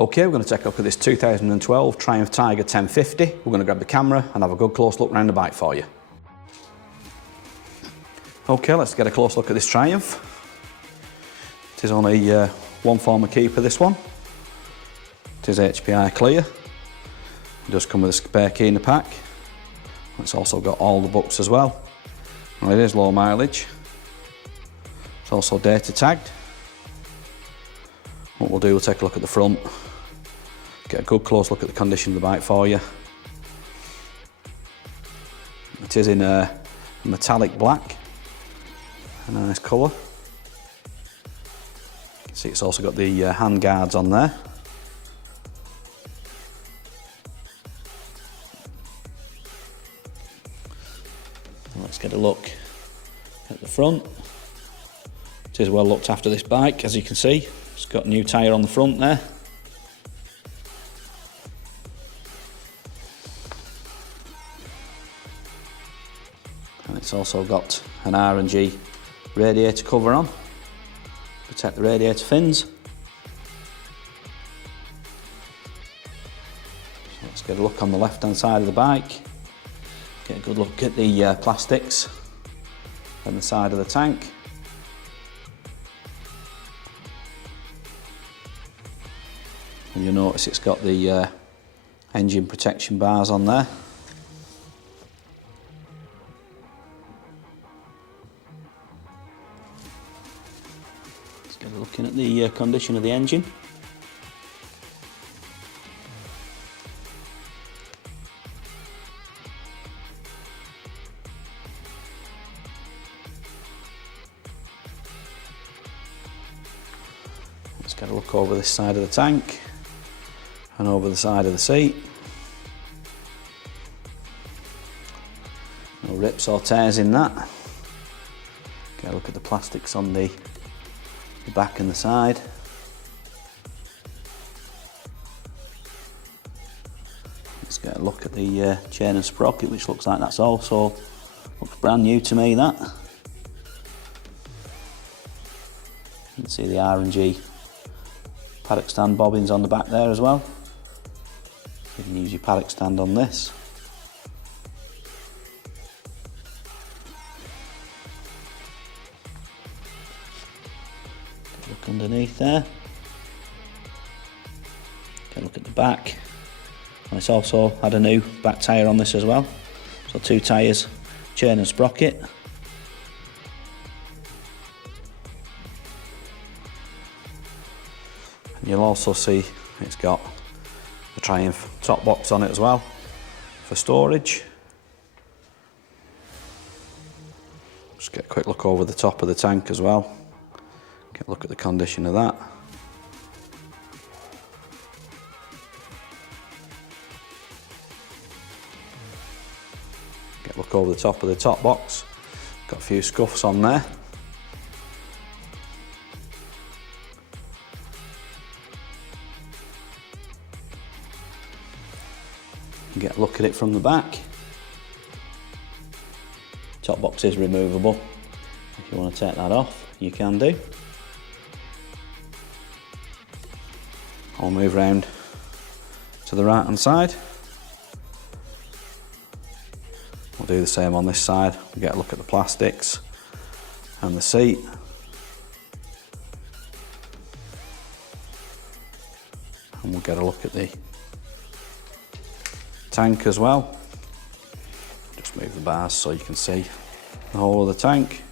Okay, we're going to take a look at this 2012 Triumph Tiger 1050. We're going to grab the camera and have a good close look around the bike for you. Okay, let's get a close look at this Triumph. It is only one former keeper, this one. It is HPI clear. It does come with a spare key in the pack. It's also got all the books as well. Well, it is low mileage. It's also data tagged. What we'll do, we'll take a look at the front, get a good close look at the condition of the bike for you. It is in a metallic black, a nice colour. You can see it's also got the hand guards on there. Let's get a look at the front. It is well looked after, this bike, as you can see. It's got a new tyre on the front there. And it's also got an R&G radiator cover on, protect the radiator fins. So let's get a look on the left hand side of the bike. Get a good look at the plastics on the side of the tank. And you'll notice it's got the engine protection bars on there. Let's get a look at the condition of the engine. Let's get a look over this side of the tank and over the side of the seat. No rips or tears in that. Get a look at the plastics on the back and the side. Let's get a look at the chain and sprocket, which looks like looks brand new to me, that. You can see the R&G paddock stand bobbins on the back there as well. You can use your paddock stand on this. Look underneath there. Get a look at the back. And it's also had a new back tyre on this as well. So 2 tyres, chain and sprocket. And you'll also see it's got the Triumph top box on it as well for storage. Just get a quick look over the top of the tank as well. Get a look at the condition of that. Get a look over the top of the top box. Got a few scuffs on there. Get a look at it from the back. Top box is removable. If you want to take that off, you can do. I'll move round to the right hand side. We'll do the same on this side. We'll get a look at the plastics and the seat. And we'll get a look at the tank as well. Just move the bars so you can see the whole of the tank.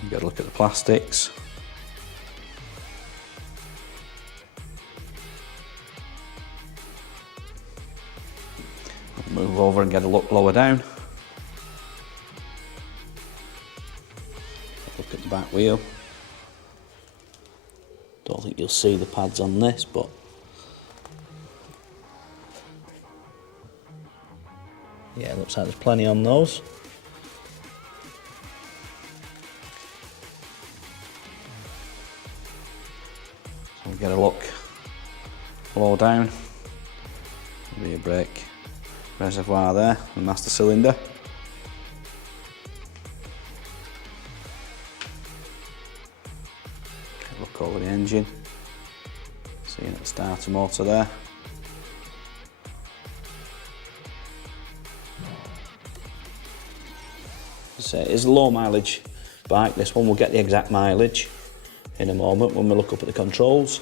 And get a look at the plastics. Move over and get a look lower down. Look at the back wheel. Don't think you'll see the pads on this, but yeah, it looks like there's plenty on those. So we'll get a look lower down. Rear brake reservoir there, the master cylinder. Look over the engine, seeing the starter motor there. So it is a low mileage bike. This one, we'll get the exact mileage in a moment when we look up at the controls.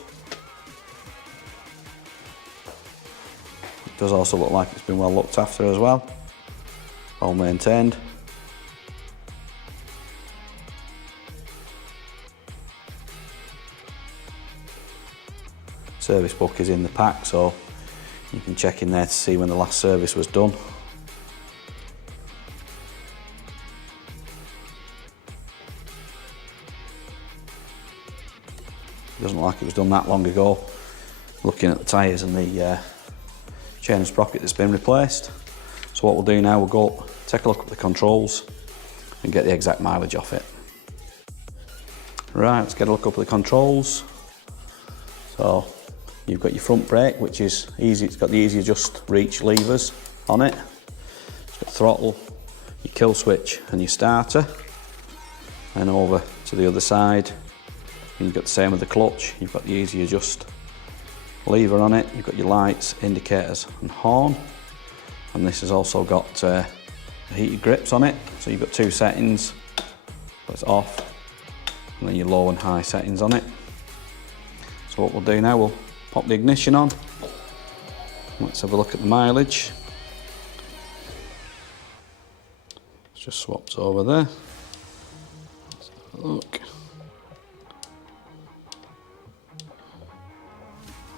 It does also look like it's been well looked after as well, well maintained. Service book is in the pack, so you can check in there to see when the last service was done. Doesn't look like it was done that long ago, looking at the tyres and the chain and sprocket that's been replaced. So what we'll do now, we'll go take a look at the controls and get the exact mileage off it. Right, let's get a look up at the controls. So you've got your front brake, which is easy. It's got the easy adjust reach levers on it. It's got throttle, your kill switch and your starter. And over to the other side, you've got the same with the clutch. You've got the easy adjust lever on it. You've got your lights, indicators and horn. And this has also got heated grips on it. So you've got two settings. So it's off, and then your low and high settings on it. So what we'll do now, we'll pop the ignition on. Let's have a look at the mileage. It's just swapped over there. Let's have a look.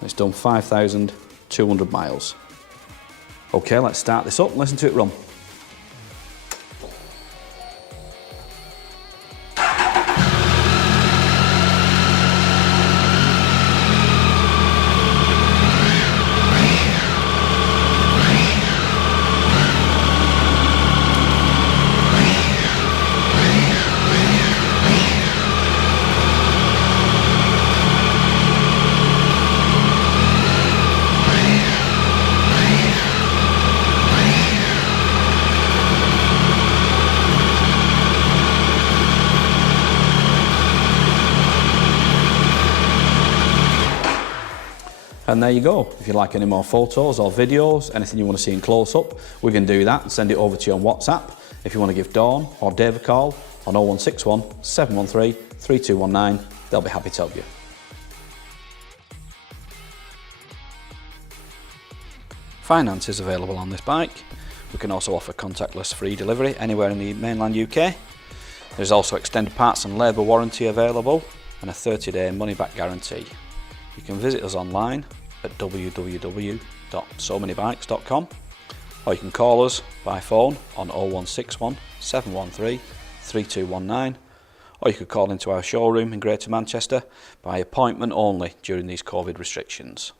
It's done 5,200 miles. Okay, let's start this up and listen to it run. And there you go. If you'd like any more photos or videos, anything you want to see in close-up, we can do that and send it over to you on WhatsApp. If you want to give Dawn or Dave a call on 0161 713 3219, they'll be happy to help you. Finance is available on this bike. We can also offer contactless free delivery anywhere in the mainland UK. There's also extended parts and labour warranty available and a 30-day money-back guarantee. You can visit us online at www.SoManyBikes.com, or you can call us by phone on 0161 713 3219, or you could call into our showroom in Greater Manchester by appointment only during these COVID restrictions.